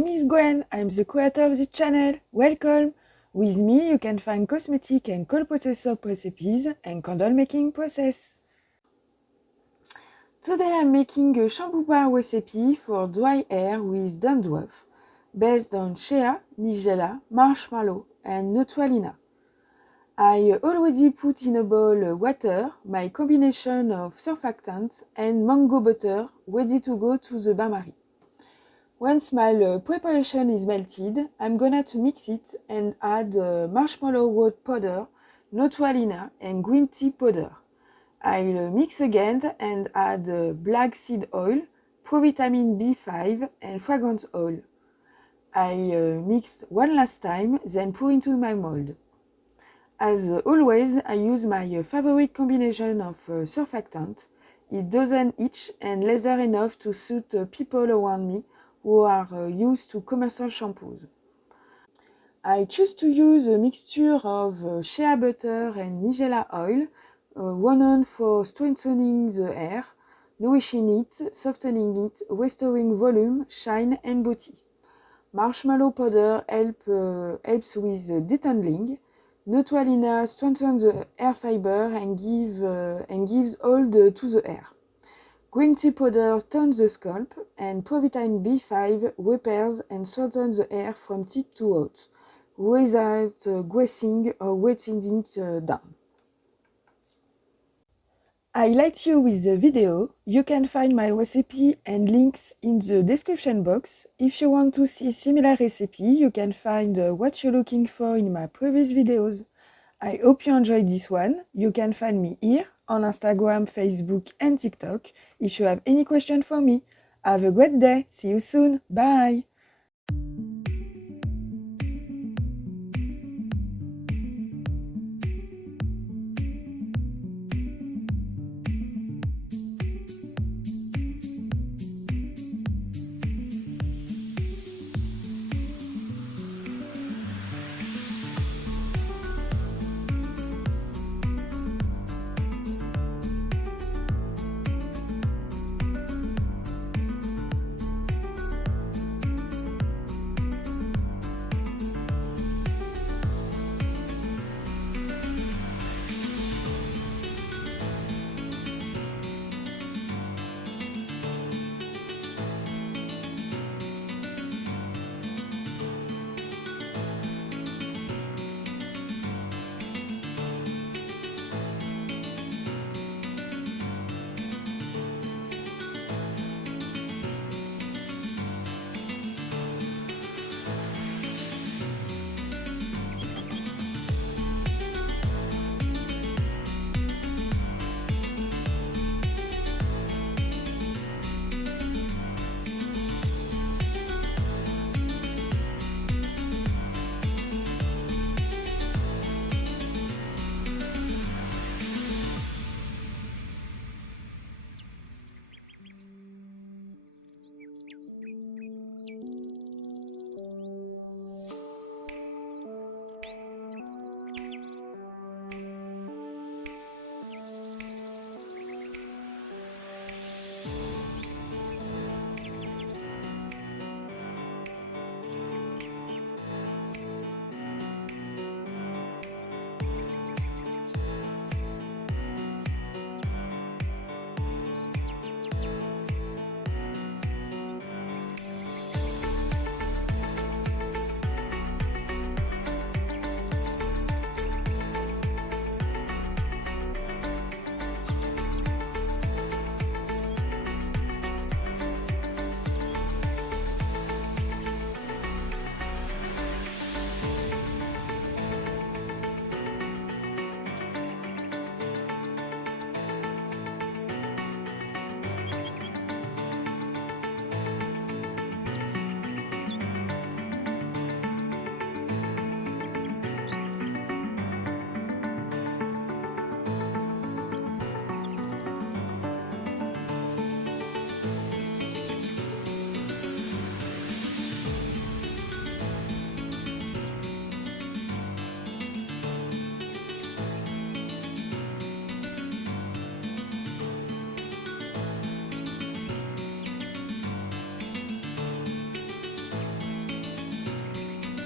name is Gwen, I'm the creator of this channel. Welcome! With me you can find cosmetic and cold process soap recipes and candle making process. Today I'm making a shampoo bar recipe for dry hair with dandruff, based on Shea, Nigella, Marshmallow and Neutral Henna. I already put in a bowl water, my combination of surfactant and mango butter ready to go to the bain-marie. Once my preparation is melted, I'm gonna to mix it and add marshmallow powder, Neutral Henna and green tea powder. I'll mix again and add black seed oil, Provitamin B5 and fragrance oil. I'll mix one last time, then pour into my mold. As always, I use my favorite combination of surfactant. It dozen each and leather enough to suit people around me who are used to commercial shampoos. I choose to use a mixture of shea butter and Nigella oil, one for strengthening the hair, nourishing it, softening it, restoring volume, shine and beauty. Marshmallow powder helps with detangling. Neutral Henna strengthens the hair fiber and gives hold to the hair. Green tea powder tones the scalp, and Provitamin B5 repairs and strengthens the hair from tip to out, without greasing or weighting it down. I liked you with the video. You can find my recipe and links in the description box. If you want to see similar recipe, you can find what you're looking for in my previous videos. I hope you enjoyed this one. You can find me here on Instagram, Facebook and TikTok if you have any question for me. Have a great day. See you soon. Bye.